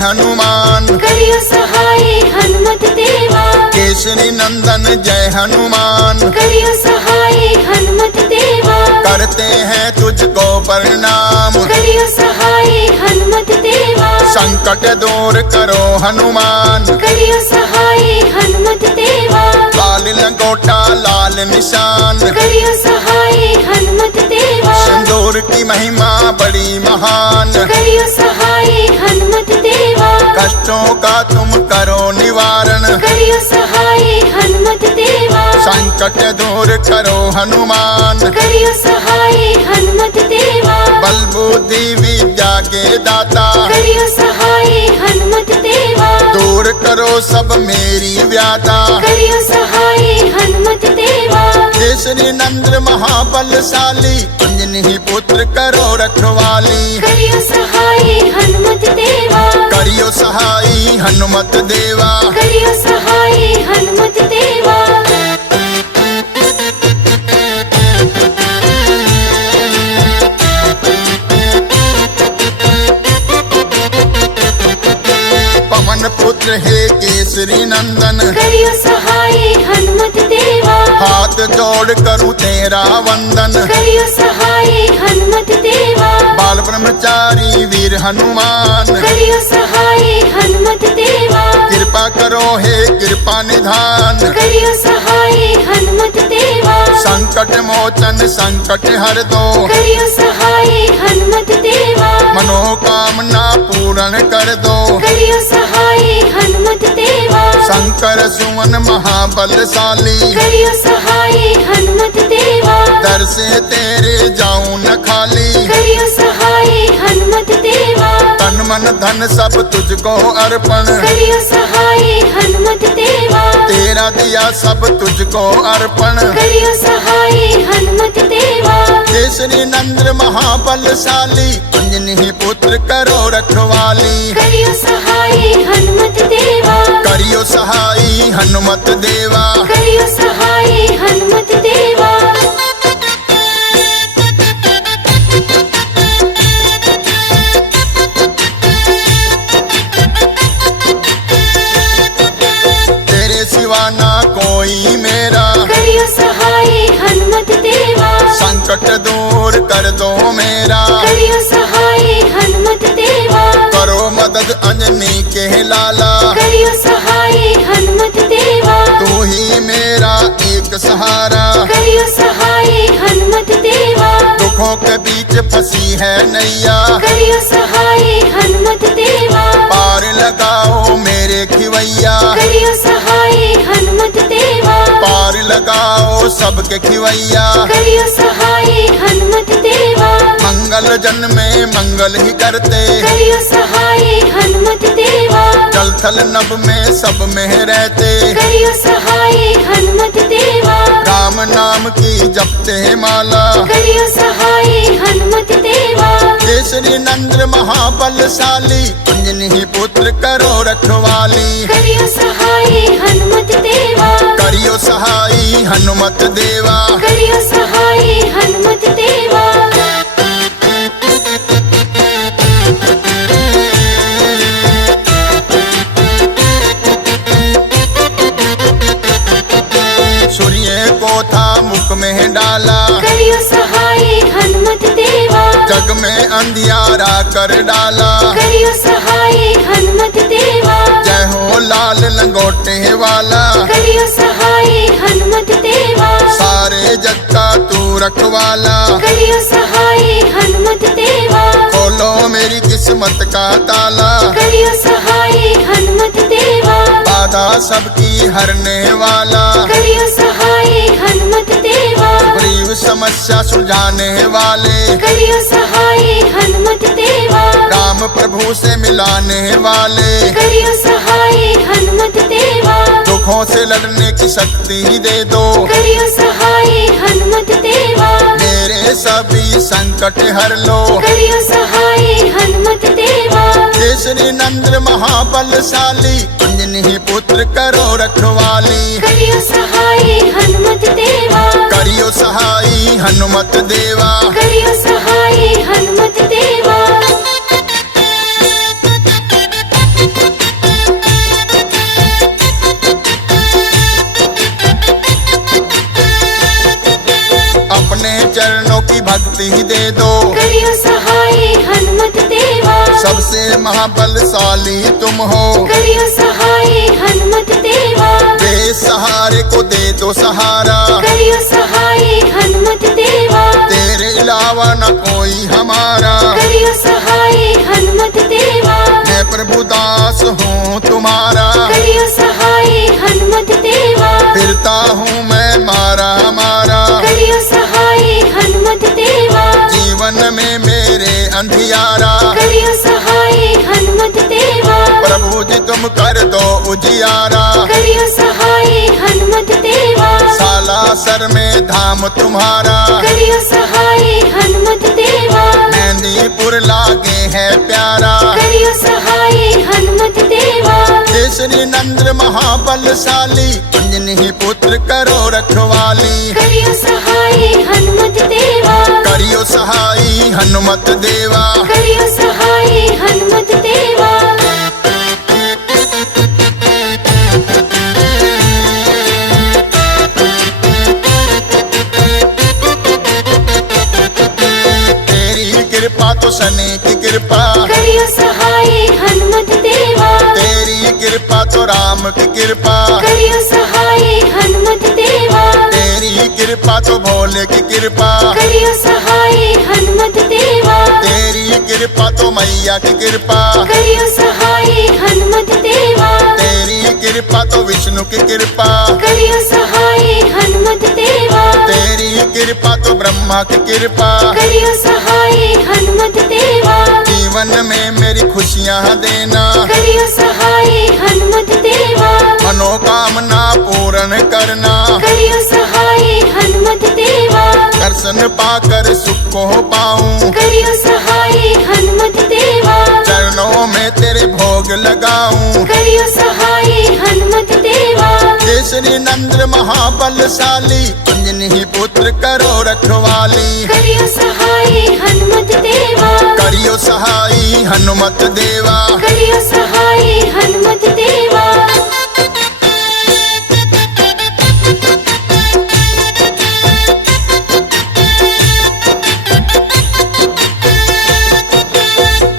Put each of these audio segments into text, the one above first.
हनुमान, करियो सहाय हनुमत देवा। केसरी नंदन जय हनुमान, करियो सहाय हनुमत देवा। करते हैं तुझको प्रणाम, करियो सहाय हनुमत देवा। संकट दूर करो हनुमान, करियो सहाय हनुमत देवा। लाल लंगोटा लाल निशान, करियो सहाय हनुमत देवा। सिंदूर की महिमा बड़ी महान, करियो सहाय हनुमत देवा। कष्टों का तुम करो निवारण, करियो सहाय हनुमत देवा। संकट दूर करो हनुमान, करियो सहाय हनुमत देवा। बल बुद्धि विद्या के दाता, करियो सहाय हनुमत देवा। दूर करो सब मेरी व्याधा, करियो सहाय हनुमत देवा। केसरी नंद्र महाबलशाली, अंजनी पुत्र करो रखवाली, करियो सहाय हनुमत देवा। करियो सहाय हनुमत देवा। करियो सहाय हनुमत देवा। पवन पुत्र हे केसरी नंदन, करियो सहाय हनुमत देवा। हाथ जोड़ करूं तेरा वंदन, करियो सहाय हनुमत देवा। बाल ब्रह्मचारी वीर हनुमान, करियो सहाय हनुमत देवा। कृपा करो हे कृपा निधान, करियो सहाय हनुमत देवा। संकट मोचन संकट हर दो, करियो सहाय हनुमत देवा। मनोकामना पूर्ण कर दो, करियो सहाय हनुमत देवा। शंकर सुमन महाबलशाली, करियो सहाय हनुमत देवा। दर से तेरे जाऊं न खाली, करियो सहाय हनुमत देवा। तन मन धन सब तुझको अर्पण, करियो सहाय हनुमत देवा। तेरा दिया सब तुझको अर्पण, करियो सहाय हनुमत देवा। केसरी नंद्र महाबलशाली, अंजनी पुत्र करो रखवाली, करियो सहाय हनुमत देवा। करियो सहाय हनुमत देवा। करियो सहाय हनुमत देवा। तेरे सिवा ना कोई मेरा, करियो सहाय हनुमत देवा। संकट दूर कर दो मेरा, करियो सहाय हनुमत देवा। करो मदद अंजनी के लाला, करियो सहाय हनुमत देवा। तू ही मेरा एक सहारा, करियो सहाय हनुमत देवा। दुखों के बीच फंसी है नैया, करियो सहाय हनुमत देवा। पार लगाओ मेरे खिवैया, करियो सहाय हनुमत देवा। पार लगाओ सबके खिवैया, करियो सहाय हनुमत देवा। मंगल जन में मंगल ही करते, करियो सहाय हनुमत देवा। जल थल नभ में सब में रहते, करियो सहाय हनुमत देवा। राम नाम की जपते हैं माला, करियो सहाय हनुमत देवा। केसरी नंद्र महाबलशाली, अंजनी पुत्र करो रखवाली, करियो सहाय हनुमत देवा। करियो सहाय हनुमत देवा। करियो सहाय हनुमत देवा। सूर्य को था मुख में डाला, करियो सहाय हनुमत देवा। जग में अंधियारा कर डाला, करियो सहाय हनुमत देवा। जय हो लाल लंगोटे वाला, करियो सहाय हनुमत देवा। सारे जग का तू रखवाला, करियो सहाय हनुमत देवा। खोलो मेरी किस्मत का ताला, करियो सहाय हनुमत देवा। बाधा सबकी हरने वाला, करियो सहाय हनुमत देवा। गरीब समस्या सुलझाने वाले, करियो सहाय हनुमत देवा। राम प्रभु से मिलाने वाले, करियो सहाय हनुमत देवा। दुखों से लड़ने की शक्ति दे दो, करियो सहाय हनुमत देवा। मेरे सभी संकट हर लो, करियो सहाय हनुमत देवा। केसरी नंद्र महाबलशाली, अंजनी पुत्र करो रखवाली, करियो सहाय हनुमत देवा। करियो सहाय हनुमत देवा। करियो सहाय हनुमत देवा। चरणों की भक्ति दे दो। करियो सहाय हनुमत देवा, सबसे महाबलशाली तुम हो। करियो सहाय हनुमत देवा, बेसहारे को दे दो सहारा। करियो सहाय हनुमत देवा, तेरे अलावा न कोई हमारा। करियो सहाय हनुमत देवा, मैं प्रभु दास हूँ तुम्हारा। करियो सहाय हनुमत देवा, फिरता हूँ मैं मारा मारा। करियो सहाय हनुमत देवा, जीवन में मेरे अंधियारा। करियो सहाय हनुमत देवा, प्रभु जी तुम कर दो उजियारा। करियो सहाय हनुमत देवा, सालासर में धाम तुम्हारा। करियो सहाय हनुमत देवा, मेहंदीपुर लागे है प्यारा। करियो सहाय हनुमत देवा, श्री नंद्र महाबलशाली, अंजनी पुत्र करो रखवाली। करियो सहाय हनुमत देवा, करियो सहाई हनुमत देवा। करियो सहाय हनुमत देवा। तेरी कृपा तो सने की कृपा। करियो सहाय हनुमत देवा, तेरी कृपा तो राम की कृपा। करियो सहाय हनुमत देवा, तेरी कृपा तो भोले की कृपा। करियो सहाय हनुमत देवा, तेरी कृपा तो मैया की कृपा। करियो सहाय हनुमत देवा, तेरी कृपा तो विष्णु की कृपा। करियो सहाय हनुमत देवा, तेरी कृपा तो ब्रह्मा की कृपा। करियो सहाय हनुमत देवा, जीवन में मेरी खुशियाँ देना। करियो सहाय हनुमत देवा, मनोकामना पूर्ण करना। करियो सहाय हनुमत देवा, दर्शन पाकर सुख को पाऊं। करियो सहाय हनुमत देवा, चरणों में तेरे भोग लगाऊं। करियो सहाय हनुमत देवा, श्री नंद्र महाबलशाली, अंजनी पुत्र करो रखवाली। करियो सहाय हनुमत देवा, करियो सहाई हनुमत देवा। करियो सहाय हनुमत देवा।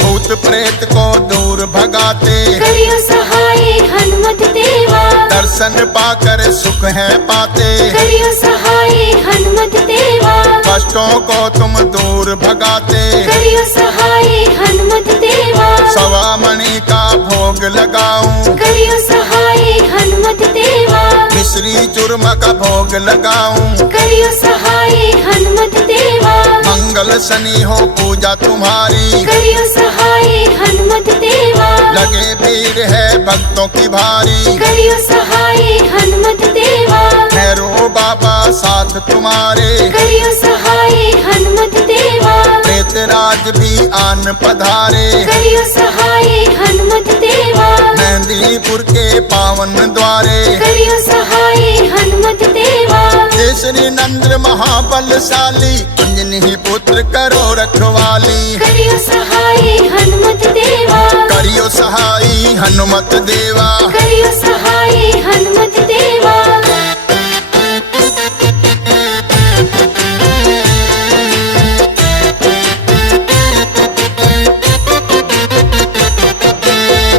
भूत प्रेत को दूर भगाते, करियो सहाय हनुमत देवा, दर्शन पाकर सुख है पाते। करियो सहाय हनुमत देवा, कष्टों को तुम दूर भगाते। करियो सहाय हनुमत देवा, सवा मणि का भोग लगाऊं। करियो सहाय हनुमत देवा, मिश्री चूरमा का भोग लगाऊं। करियो सहाय हनुमत देवा, मंगल शनि हो पूजा तुम्हारी। करियो सहाय हनुमत देवा, लगे भीड़ है भक्तों की भारी। करियो सहाय हनुमत देवा, भैरो बाबा साथ तुम्हारे। करियो सहाय हनुमत देवा, प्रेतराज भी आन पधारे। करियो सहाय हनुमत देवा, मेहंदीपुर के पावन द्वारे। करियो सहाय हनुमत देवा, श्री नंद्र महाबलशाली, अंजनी पुत्र करो रखवाली। करियो सहाय हनुमत देवा, करियो सहाई हनुमत देवा। करियो सहाय हनुमत देवा।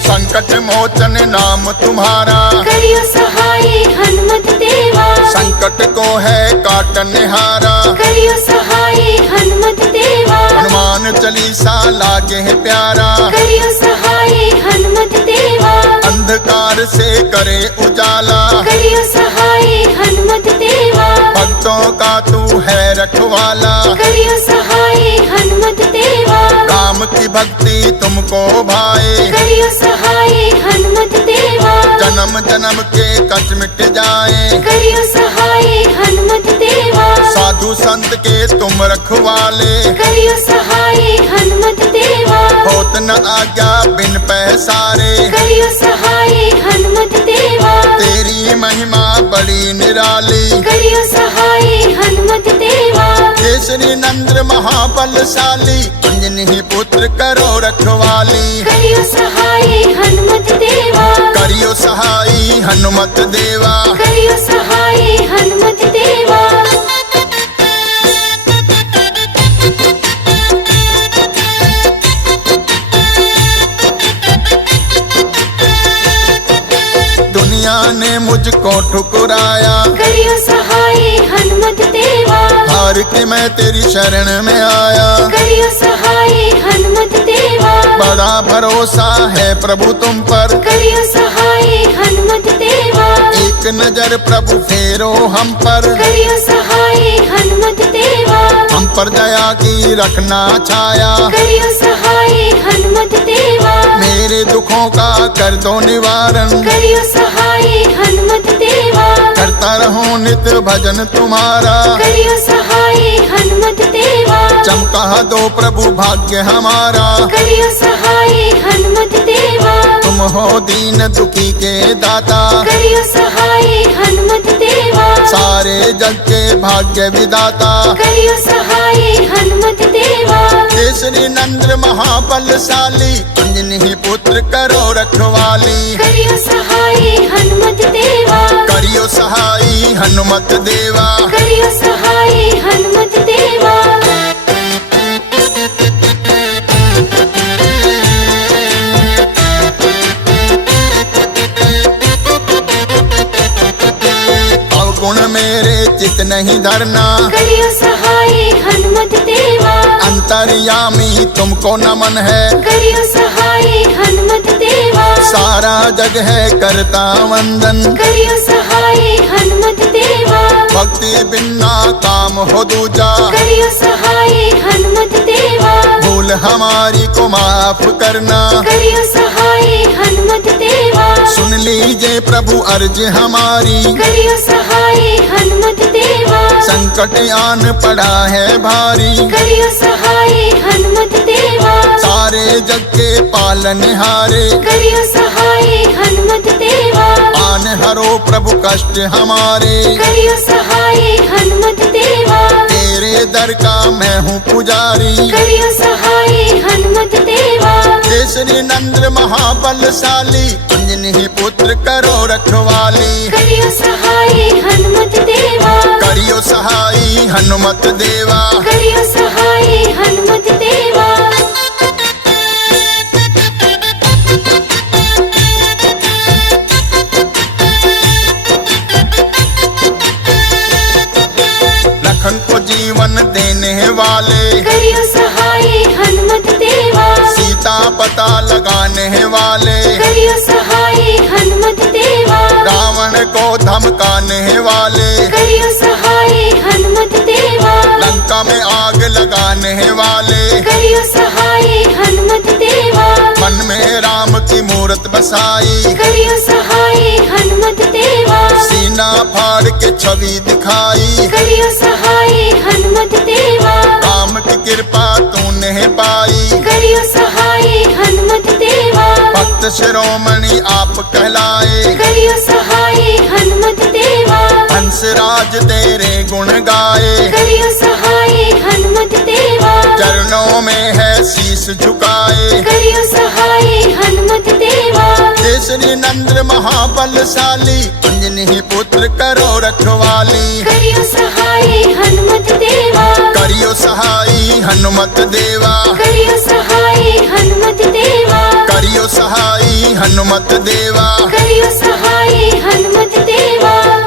संकट मोचन नाम तुम्हारा। करियो सहाय हनुमत देवा, संकट को है काटनहारा। करियो सहाय हनुमत देवा, हनुमान चालीसा लागे है प्यारा। करियो सहाय हनुमत देवा, अंधकार से करे उजाला। करियो सहाय हनुमत देवा, भक्तों का तू है रखवाला। करियो सहाय हनुमत देवा, राम की भक्ति तुमको भाए। करियो सहाय हनुमत देवा, जन्म जन्म के कष्ट मिट जाए। करियो सहाय हनुमत देवा, साधु संत के तुम रखवाले। करियो सहाय हनुमत देवा, होत न आज्ञा बिन पैसारे। करियो सहाय हनुमत देवा, तेरी महिमा बड़ी निराली। करियो सहाय हनुमत देवा, श्री नंद्र महाबलशाली, अंजनी पुत्र करो रखवाली। करियो सहाय हनुमत देवा, करियो सहाई हनुमत देवा। करियो सहाय हनुमत देवा। को ठुकराया, करियो सहाय हनुमत देवा, हार के मैं तेरी शरण में आया। करियो सहाय हनुमत देवा, बड़ा भरोसा है प्रभु तुम पर, करियो सहाय हनुमत देवा, एक नजर प्रभु फेरो हम पर, करियो सहाय हनुमत देवा, हम पर दया की रखना छाया। करियो सहाय हनुमत देवा, मेरे दुखों का कर दो निवारण, करियो सहाय हनुमत देवा, करता रहूं नित भजन तुम्हारा। करियो सहाय हनुमत देवा, चमका दो प्रभु भाग्य हमारा, करियो सहाय हनुमत देवा, तुम हो दीन दुखी के दाता, करियो सहाय हनुमत देवा, सारे जग के भाग्य विदाता। करियो सहाय हनुमत देवा, केसरी नंद्र महाबलशाली, अंजनी पुत्र करो रखवाली। करियो सहाय हनुमत देवा, करियो सहाय हनुमत देवा, करियो सहाय हनुमत देवा। अवगुण मेरे चित नहीं धरना, करियो सहाय हनुमत देवा, अंतर्यामी तुमको नमन है, करियो सहाय हनुमत देवा, सारा जग है करता वंदन। करियो सहाय हनुमत देवा, भक्ति बिना काम हो दूजा, करियो सहाय हनुमत देवा, भूल हमारी को माफ करना। करियो सहाय हनुमत देवा, सुन लीजिए प्रभु अर्ज हमारी, करियो सहाय हनुमत देवा, संकट आन पड़ा है भारी, करियो सहाय हनुमत देवा, सारे जग के पालनहारे। करियो सहाय हनुमत देवा, आन हरो प्रभु कष्ट हमारे, करियो सहाय हनुमत देवा, तेरे दर का मैं हूँ पुजारी। करियो सहाय हनुमत देवा, केसरी नंद्र महाबलशाली, अंजनी पुत्र करो रखवाली। करियो सहाय हनुमत देवा, करियो सहाय हनुमत देवा, करियो सहाय हनुमत देवा। लखन को जीवन देने वाले, करियो सहाय हनुमत देवा, सीता पता लगाने वाले, करियो सहाय हनुमत देवा, रावण को धमकाने वाले, करियो सहाय हनुमत देवा, लंका में आग लगाने वाले, करियो सहाय हनुमत देवा, मन में राम की मूरत बसाई, करियो सहाय हनुमत देवा, सीना फाड़ के छवि दिखाई। करियो सहाय हनुमत देवा, राम की कृपा तूने पाई, करियो सहाय हनुमत देवा, भक्त शिरोमणि आप कहलाए, करियो सहाय हनुमत देवा, हंसराज तेरे गुण गाए, करियो सहाय हनुमत देवा, चरणों में है शीश झुकाए। करियो सहाय हनुमत देवा, केसरी नंद्र महाबलशाली, अंजनी पुत्र करो रखवाली। करियो सहाय हनुमत देवा, करियो सहाय हनुमत देवा, करियो सहाय हनुमत देवा, करियो सहाय हनुमत देवा। करियो सहाय हनुमत देवा।